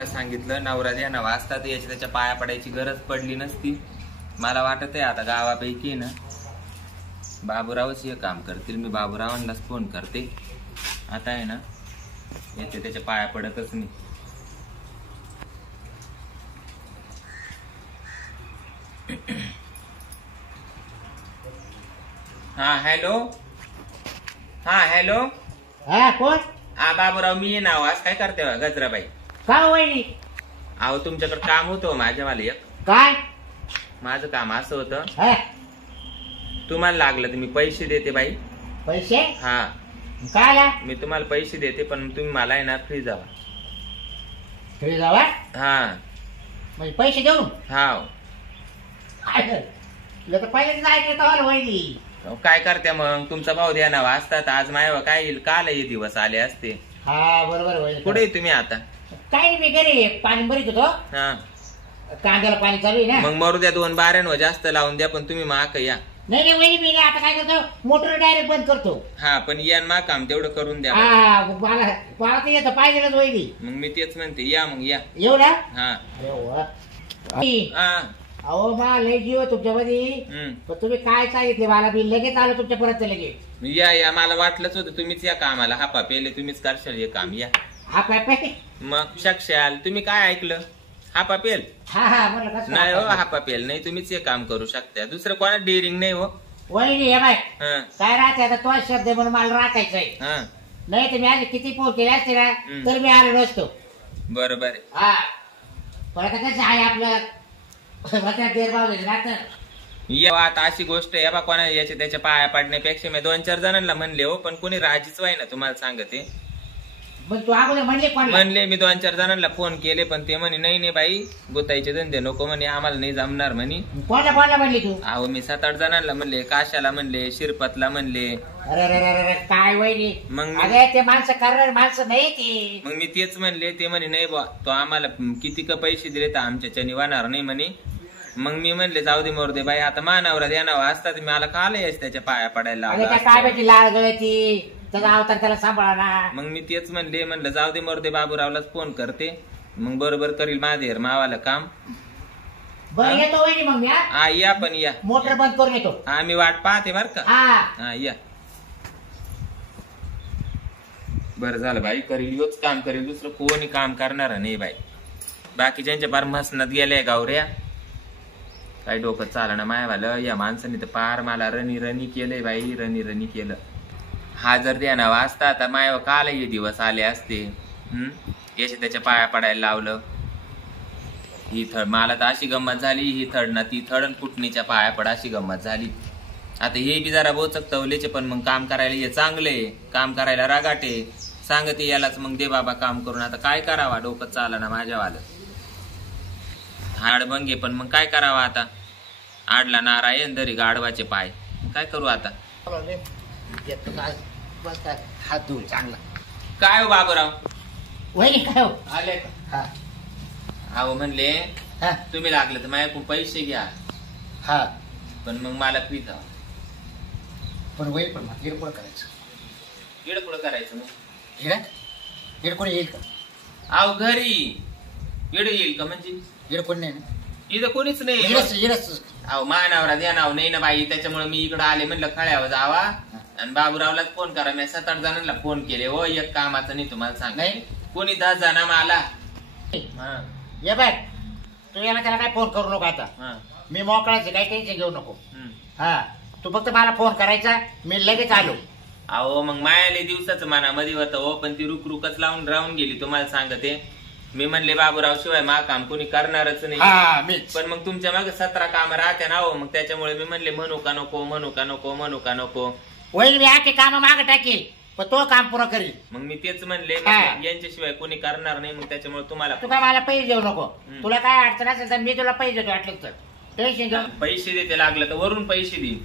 सांगितलं नवरा द्या वाजता तर याची त्याच्या पाया पडायची गरज पडली नसती. मला वाटत आहे आता गावापैकी ना बाबूरावच हे काम करतील. मी बाबूरावांनाच फोन करते. आता आहे ना याचे त्याच्या पाया पडतच नाही. हा हॅलो. हा हॅलो. हा कोण? हा बाबूराव मी ये नाव. आज काय करते गजराबाई? का वहिनी? अहो तुमच्याकडे काम होतं माझ्यावाले एक. काय? माझं काम असं होतं, हा, तुम्हाला लागलं तर मी पैसे देते बाई. पैसे? हा काय आला? मी तुम्हाला पैसे देते पण तुम्ही मला आहे ना फ्री जावा. घरी जावा हा म्हणजे पैसे देऊन? हा. तुला तर पहिलेच जायचं तर वहिनी. काय करते मग? तुमचा भाऊ द्या ना वाजतात. आज मायवा काय येईल काल हे दिवस आले असते. हा बरोबर वहिनी. कुठे आहे तुम्ही आता? काय नाही, मी घरी पाणी भरीत होतो. हा कांद्याला पाणी चालू आहे ना. मग मरू द्या 2 बाऱ्यांवर जास्त लावून द्या पण तुम्ही माक या. नाही नाही वहिनी, मी आता काय करतो मोटर डायरेक्ट बंद करतो. हा पण या मा काम तेवढं करून द्या. हा मला मला ते येतं पाहिजेलच वहिनी. मग मी तेच म्हणते या मग या. येऊ ना? हा अरे वा. हा. अहो मला लय जीव तुमच्यामध्ये. पण तुम्ही काय सांगितले मला, मी लगेच आलो तुमच्या परत लगेच. या या मला वाटलंच होतं तुम्हीच या कामाला. हापा पेले तुम्हीच करशाल हे काम. या. हा पाय. मग शकशाल. तुम्ही काय ऐकलं? हापा पेल हा हा म्हणलं कसं नाही हो. हापा पेल नाही. तुम्हीच हे काम करू शकता. दुसरं कोणा डेअरिंग नाही हो. वहिनी हे बाय हा काय राहते आता तो शब्द म्हणून मला राखायचंय. हा नाही तर मी आज किती फोन केले असते ना तर मी आलो नसतो. बरोबर आहे. हा पण आता कसं आहे आपलं या आता अशी गोष्ट आहे बा. कोणा याच्या त्याच्या पाया पाडण्यापेक्षा मी 2-4 जणांना म्हणले हो पण कोणी राजीच व्हाय ना. तुम्हाला सांगते मग तू अगोदर म्हणले कोण? म्हणले मी 2-4 जणांना फोन केले पण ते म्हणे नाही बाई गोताईचे धंदे नको म्हणे, आम्हाला नाही जमणार म्हणे. कोणाला म्हणले तू? अहो मी 7-8 जणांना म्हणले. काशाला म्हणले, शिरपतला म्हणले. अरे काय वहिनी. मग अरे ते माणसं करणार माणसं नाही ती. मग मी तेच म्हणले. ते म्हणे नाही बा तो आम्हाला किती का पैसे दिले तर आमच्या निवाणार नाही म्हणे. मग मी म्हणले जाऊ दे मरू दे बाई. आता मानावरा द्यानावा असतात मला काल यायच त्याच्या पाया पडायला काय भेटली लाळ गळती त्याचा अवतार त्याला सांभाळा ना. मग मी तेच म्हणलं जाऊ दे मरू दे. बाबूरावलाच फोन करते मग बरोबर करील माझे मावाला काम. बरं येतो वहिनी मग मी. हा या पण या. मोटर बंद करून येतो. हा मी वाट पाहते बर का. हा या. बरं झालं बाई करील योच काम करेल. दुसरं कोणी काम करणार नाही बाई. बाकीच्यांच्या पार मसनात गेल्या गावऱ्या. काही डोकं चालणं मायवालं. या माणसाने तर पार मला रनी केलंय बाई. रनी केलं. हा जर द्या ना वाजता आता मायवा काल हे दिवस आले असते. याच्या त्याच्या पाया पडायला लावलं. ही थड मला तर अशी गंमत झाली. ही थड ना ती थड फुटणीच्या पाया पड अशी गंमत झाली. आता हे बी जरा बोचक तवलेचे पण मग काम करायला हे चांगले. काम करायला रागाटे सांगते यालाच मग दे बाबा काम करून. आता काय करावा डोकं चालना माझ्यावालं. हाड भंगे पण मग काय करावा आता. आडला नारायण धरी गाढवाचे पाय. काय करू आता. हात धुवून चांगला. काय हो बाबूराव? वहिनी काय हो? आले का? अहो म्हणले तुम्ही लागले तर माझ्याकडून पैसे घ्या. हा पण मग मला फ्री जावा. पण वही पण हिडकोळ करायचं. हिडकुळ करायचं मग हिडकोळ येईल का? अहो घरी हिड येईल का म्हणजे? हिडकोळ नाही ना इथं कोणीच नाही. अहो मानावरा द्या नाव नाही ना बाई. त्याच्यामुळे मी इकडं आले म्हणलं खळ्यावर जावा आणि बाबूरावलाच फोन करा. मी 7-8 जणांना फोन केले हो. एक कामाचं नाही तुम्हाला सांग. नाही कोणी 10 जण मला. ये बाय तू याला त्याला काय फोन करू नको आता. मी मोकळाच काही टेन्शन घेऊ नको. हा तू फक्त मला फोन करायचा मी लगेच आलो. अहो मग मायाले दिवसाचं मनामध्ये होतं हो पण ती रुकच लावून राहून गेली. तुम्हाला सांगते मी म्हणले बाबूराव शिवाय मा काम कोणी करणारच नाही. पण मग तुमच्या मागे 17 काम राहते ना हो. मग त्याच्यामुळे मी म्हणले म्हणू का नको. होईल मी आखे काम मागे टाकील पण तो काम पुरा करील. मग मी तेच म्हणले यांच्याशिवाय कोणी करणार नाही. मग त्याच्यामुळे तुम्हाला तू काय मला पैसे देऊ नको. तुला काय अडचण असेल तर मी तुला पैसे देतो. वाटलं तर टेन्शन घेऊ. पैसे देते लागलं तर वरून पैसे देईन.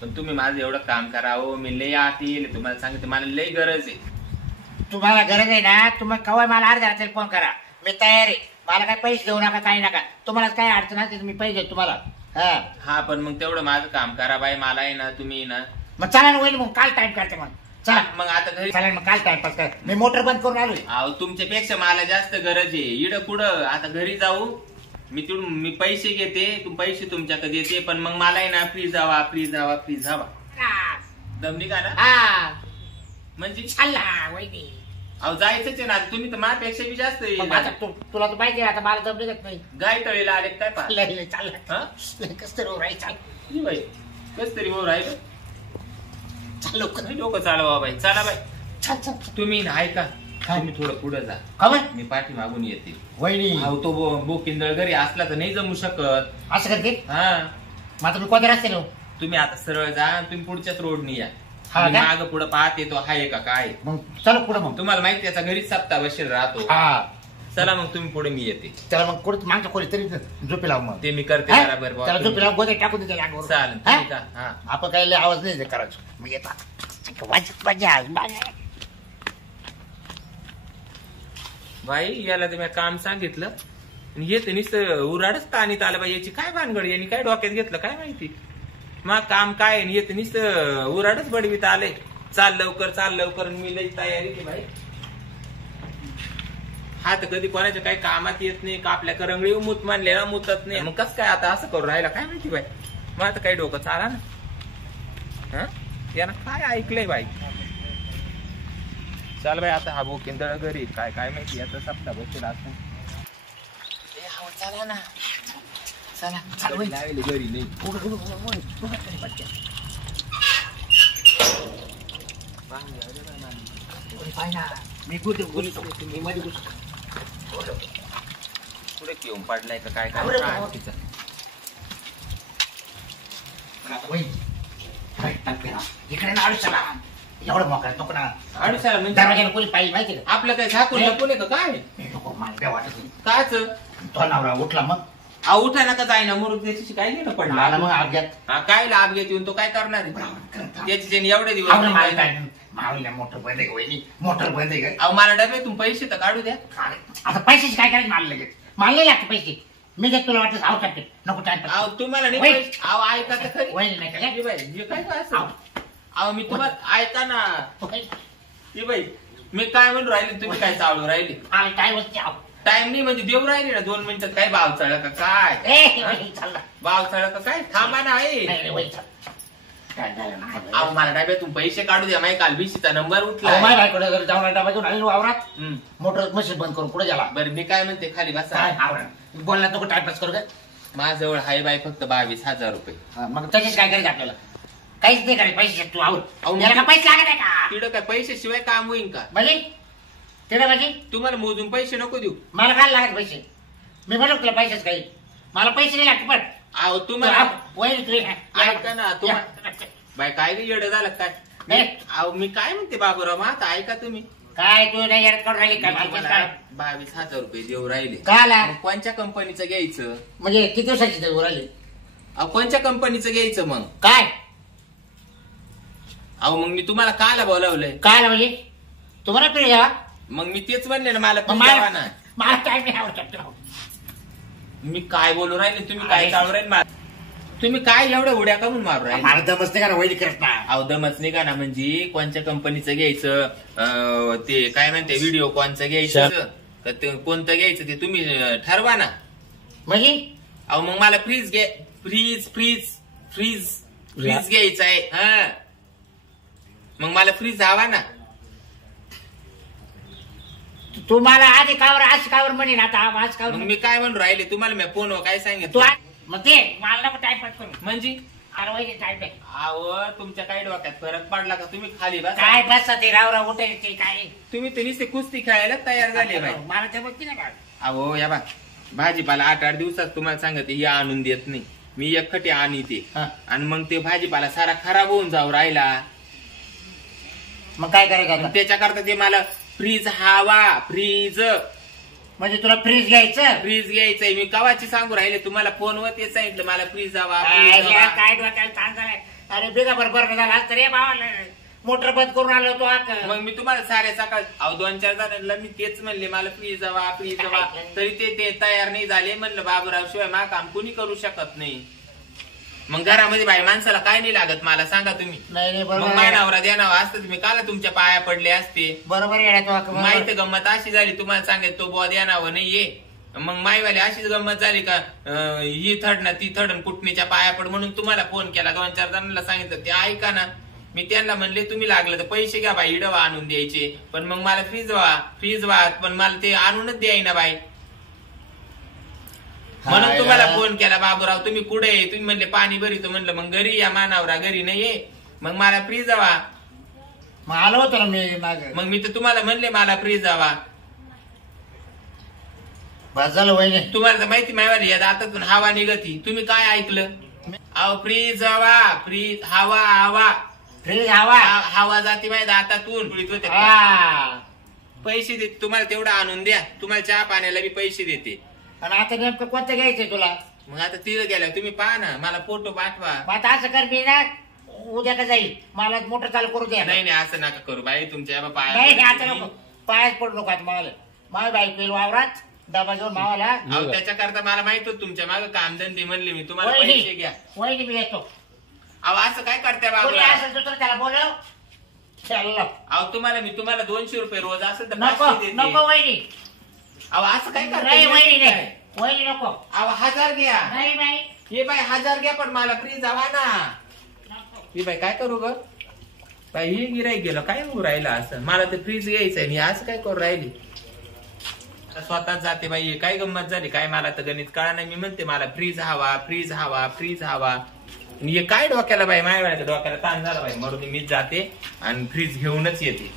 पण तुम्ही माझं एवढं काम करा हो. मी लय आत येईल तुम्हाला सांगते. मला लय गरज आहे. तुम्हाला गरज आहे ना तुम्ही कवा मला अर्ध्या रात्री फोन करा. मी तयार आहे. मला काय पैसे देऊ नका काही नका. तुम्हाला काय अडचण असेल मी पैसे देतो तुम्हाला. हा पण मग तेवढं माझं काम करा बाई. मला आहे ना तुम्ही ना मग चला ना होईल मग काल टाइम करते मग चला मग आता घरी चालेल मग काल टाइमपास कर मी मोटर बंद करून आलोय अहो तुमच्यापेक्षा मला जास्त गरज आहे इड पुढं आता घरी जाऊ मी पैसे घेते पैसे तुमच्याकडे देते पण मग मला आहे ना फ्री जावा दमनी का ना म्हणजे वहिनी अहो जायचंच आहे ना तुम्ही तर माझ्यापेक्षा बी जास्त तुला तर पाहिजे आता मला जमले जात नाही गाय तळीला आले काय चाललं कस तरी राहील बाई कस तरी हो राहिलं चाल डोकं चालवा बाई चला बाई चल तुम्ही ऐका तुम्ही थोडं पुढे जा खबर मी पाठी मागून येते वहिनी अहो तो बोकिंदळ घरी असला तर नाही जमू शकत असं करते हा मग तुम्ही कोणत्या रस्ते ना तुम्ही आता सरळ जा तुम्ही पुढच्याच रोडनी या हा का? माग पुढे पाहत येतो हाय का काय मग चला पुढे मग तुम्हाला माहिती त्याचा घरीच सप्ताह बसेल राहतो हा चला मग तुम्ही पुढे मी येते त्याला मग कुठे मागच्या खोली तरी झोपी लाव मग ते मी करते हा? बरोबर बुवा. त्याला झोपी लावून गोदे टाकून दे अंगावर चालेल हा? तुम्ही जा. हा आपण काही लय आवाज नाही करायचो मग येतात वाजत पाहिजे बाई याला तर मी काम सांगितलं आणि येते नुसतं उराडच ताणीत आलं बाई याची काय भानगड यांनी काय डोक्यात घेतलं काय माहिती मग काम काय आणि येते नुसतं उराडच बडवीत आलंय चाल लवकर आणि मी लई तयारी की बाई हा तर कधी कोणाच्या काही कामात येत नाही का आपल्या करंगळी मूत मानलेला मुतत नाही मग कस काय आता असं करून राहिला काय माहिती बाई मग आता काही डोकं चाला ना यानं काय ऐकलंय बाई चाल बाई आता हा बोकिंदळ घरी काय माहिती आता सप्ताह बसेल असं चला ना चला घरी नाही पुढे येऊन पडलाय का काय तिचं इकडे ना आयुष्याला एवढं मोकळा नको ना अडीचला म्हणजे दरवाजाला कोणी पाहिजे माहिती का आपलं काय झाकून लपून का काय नको मला वाटत काच तो नवरा उठला मग उठा नका जाय ना मुरुग त्याची काय घेणं मला पडलं मग अपघात हा काय लाभ घेत येऊन तो काय करणार आहे त्याची त्याने एवढे दिवस आवडलं मला नाही काय पाहिजे. मावल्या मोटर बंद आहे वहिनी मोटर बंद आहे अहो मला डब्यातून पैसे तर काढू द्या आता पैशाची काय करायचं मला लगेच मला नाही लागते पैसे मी देत तुला वाटत आव टाकते नको टाइम अहो तुम्हाला नाही वही. पैसे- अहो ऐका तर खरी वहिनी नाही का हे बाई, हे काय काय असं अहो मी तुम्हाला ऐका ना हे बाई मी काय म्हणून राहिले तुम्ही काय चालू राहिले काय वस्तू आव टाइम नाही म्हणजे देऊ राहिले ना 2 मिनिटात काय भाव चढ का काय चालला भाव चढ का काय थांबा ना आहे नाही वही चाल काय झालं ना अहो मला डब्यातून पैसे काढू द्या माहिती काल बीसीचा नंबर अहो, उठला माय बायकोला जर जाऊन डबा घेऊन आली वावरात मोटर मशीन बंद करून पुढे गेला बरं मी काय म्हणते खाली बसा काय आवड बोलला नको टाइमपास करू का माझ्याजवळ हाय बाय फक्त 22,000 रुपये मग तशीच काय करायचं आपल्याला काहीच नाही करायचं पैसे तू अहो, आवड याला का पैसे लागत आहे का तिकडं काय पैसे शिवाय काम होईन का म्हणजे तिकडे म्हणजे तुम्हाला मोजून पैसे नको देऊ मला काय लागत पैसे मी म्हणलो तुला पैसेच काही मला पैसे नाही लागत पण अहो तुम्हाला वैरी तुझी ऐका ना तुम्हाला बाय काय ग येडं झालं काय नाही. अहो मी काय म्हणते बाबूराव आता ऐका तुम्ही काय तू नाही येडत काढून राहिली काय मला तुम्हाला काय 22,000 रुपये देऊ राहिले काय आला मग कोणत्या कंपनीचं घ्यायचं म्हणजे किती दिवसाची देऊ राहिली अहो कोणत्या कंपनीचं घ्यायचं मग काय अहो मग मी तुम्हाला काला बोलावलंय काय आला म्हणजे तुम्हाला पिढी घ्यावा मग मी तेच म्हणले ना मला मग पण मला द्यावा ना मला काय नाही आवडत मी काय बोलू राहिले तुम्ही काय चालू राहिले मला तुम्ही काय एवढ्या उड्या का म्हणून मारू राहिले मला दमच नाही का वैरी करत ना अहो दमच नाही का ना म्हणजे कोणत्या कंपनीचं घ्यायचं ते काय म्हणते व्हिडिओ कॉनचं घ्यायचं का ते कोणतं घ्यायचं ते तुम्ही ठरवा ना म्हणजे अहो मग मला फ्रीज फ्रीज घ्यायचं आहे हा मग मला फ्रीज हवा ना तू मला आधी कावर आज कावर म्हणेन आता आज कावर मग मी काय म्हणून राहिले तुम्हाला मी फोनवर काय तू सांगितलं मग ते मला नको टाइमपास करू म्हणजे अरे वैरी टाइम अहो तुमच्या काय डोक्यात फरक पडला का तुम्ही खाली बस काय बस ते राव उठायचे काय तुम्ही तर नुसते कुस्ती खेळायला तयार झाले बाई मला ते बघती ना काय अहो या बा भाजीपाला 8-8 दिवसात तुम्हाला सांगते हे आणून देत नाही मी एकखटी आणते आणि मग ते भाजीपाला सारा खराब होऊन जाऊ राहिला मग काय करायचं आता? त्याच्याकरता ते मला फ्रीज फ्रीज म्हणजे तुला फ्रीज घ्यायचं घ्यायचंय मी कवाची सांगू राहिले तुम्हाला फोनवर ते सांगितलं मला फ्रीज हवा काय डोक्याला ताण झालाय अरे बिगा बरोबर झाला तरी भावाला मोटर बंद करून आलो तो मग मी तुम्हाला सारे सकाळ अहो 2-4 जणांना मी तेच म्हणले मला फ्रीज हवा तरी ते तयार नाही झाले म्हणलं बाबूराव शिवाय मा काम कुणी करू शकत नाही मग घरामध्ये बाई माणसाला काय नाही लागत मला सांगा तुम्ही. नाही मग बरोबर माय नवरा द्यानावा असतं तुम्ही काला तुमच्या पाया पडले असते. बरोबर आहे. माहिती गंमत अशी झाली तुम्हाला सांगेल तो बुवा द्यानावं नाहीये. मग माईवाली अशीच गंमत झाली का ही थड ना ती थड कुटणीच्या पाया पड म्हणून तुम्हाला फोन केला 2-4 जणांना सांगितलं ते ऐका ना. मी त्यांना म्हणले तुम्ही लागलं तर पैसे घ्या बाई इडवा आणून द्यायचे पण मग मला फ्रीज व्हा पण मला ते आणूनच द्यायना बाई म्हणून तुम्हाला फोन केला. बाबूराव तुम्ही कुठे आहे तुम्ही म्हणले पाणी भरीतो म्हणलं मग घरी या मानावरा घरी नाहीये मग मला फ्रीज हवा. मग आलो होतो ना मी मग मी तर तुम्हाला म्हणले मला फ्रीज हवा. झालं वहिनी तुम्हाला तर माहिती माहिती या दातातून हवा निघती तुम्ही काय ऐकलं. अहो फ्रीज हवा फ्रीज हवा हवा फ्रीज हवा हवा जाते माहिती दातातून. पैसे देते तुम्हाला तेवढं आणून द्या तुम्हाला चहा पाण्याला बी पैसे देते. आणि आता नेमकं कोणतं घ्यायचंय तुला. मग आता तिथं गेल्या तुम्ही पहा ना मला फोटो पाठवा. आता असं कर मी ना उद्या का जाईल मला मोटर चालू करू द्या. नाही असं नका करू बाई तुमच्या पायाच पडू नको आता मला बाई पेल वावरात डबा घेऊन मावाला. त्याच्याकरता मला माहित होत तुमच्या मागं कामधंदे म्हणले मी तुम्हाला पैसे घ्या. वहिनी मी येतो. अहो असं काय करताय बाबा त्याला बोलव. अहो तुम्हाला 200 रुपये रोज असेल तर नको वहिनी. अहो असं काय करताय वहिनी नको. अहो 1000 घ्या. नाही बाई हे बाई 1000 घ्या पण मला फ्रीज हवा ना. ही बाई काय करू ग बाई ही गिराईक गेलो काय होऊ राहिलं असं मला ते फ्रीज घ्यायचंय मी असं काय करू राहिली. स्वतःच जाते बाई काय गंमत झाली काय मला तर गणित कळा नाही. मी म्हणते मला फ्रीज हवा फ्रीज हवा फ्रीज हवा. हे काय डोक्याला बाई माझ्या डोक्याला ताण झाला बाई मरून मीच जाते आणि फ्रीज घेऊनच येते.